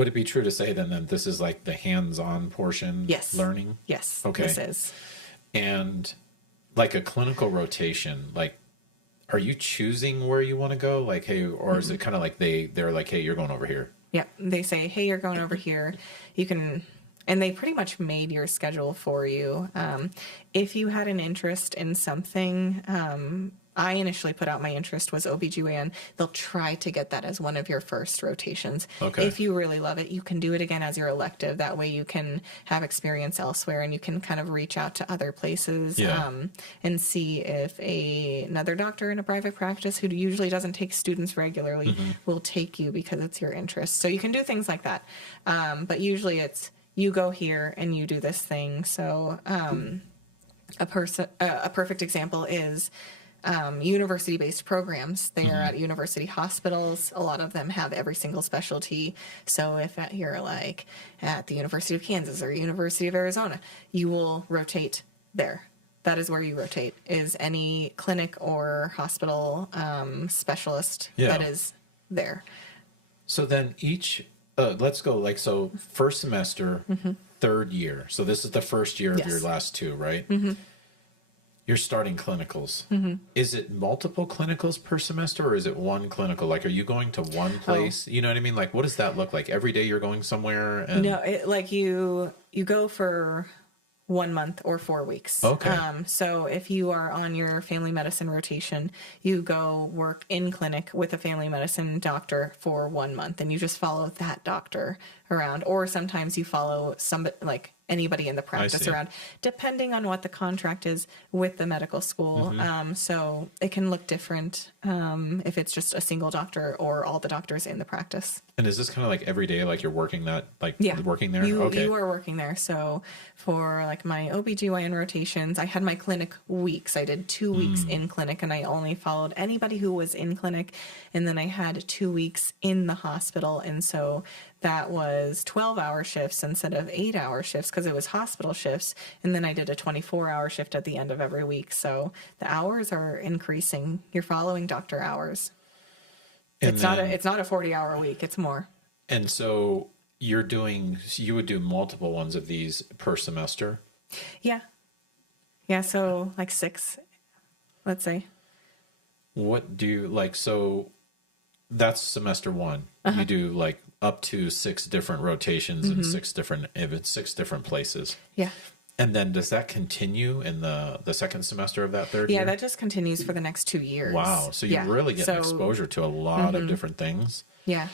Would it be true to say then that this is like the hands-on portion Yes. learning? Yes. Okay. This is. And like a clinical rotation, like, are you choosing where you want to go? Like, hey, or is it kind of like they're like, hey, you're going over here? Yep. They say, hey, you're going over here. You can, and they pretty much made your schedule for you. If you had an interest in something, I initially put out my interest was OBGYN. They'll try to get that as one of your first rotations. Okay. If you really love it, you can do it again as your elective. That way you can have experience elsewhere and you can kind of reach out to other places and see if another doctor in a private practice who usually doesn't take students regularly will take you because it's your interest. So you can do things like that. But usually it's you go here and you do this thing. So a perfect example is university-based programs. They are at university hospitals. A lot of them have every single specialty. So if you're like at the University of Kansas or University of Arizona, you will rotate there. That is where you rotate, is any clinic or hospital specialist that is there. So then let's go like, so first semester, third year. So this is the first year of your last two, right? You're starting clinicals. Is it multiple clinicals per semester or is it one clinical? Like, are you going to one place? You know what I mean? Like, what does that look like? Every day you're going somewhere? And... No, like you go for 1 month or 4 weeks. Okay. So if you are on your family medicine rotation, you go work in clinic with a family medicine doctor for 1 month and you just follow that doctor around. Or sometimes you follow somebody, like anybody in the practice around, depending on what the contract is with the medical school. So it can look different if it's just a single doctor or all the doctors in the practice. And is this kind of like every day, like you're working that, like working there? You are working there. So for like my OBGYN rotations, I had my clinic weeks. I did 2 weeks in clinic and I only followed anybody who was in clinic. And then I had 2 weeks in the hospital. And so that was 12-hour shifts instead of 8-hour shifts because it was hospital shifts. And then I did a 24-hour shift at the end of every week. So the hours are increasing. You're following doctor hours. And it's not a 40-hour week. It's more. And so you would do multiple ones of these per semester? Yeah. Yeah. So like 6, let's say. What do you like? So that's semester 1. You do like up to 6 different rotations in 6 different places. Yeah. And then does that continue in the second semester of that third year? Yeah, that just continues for the next 2 years. Wow. So you really get exposure to a lot of different things. Yeah.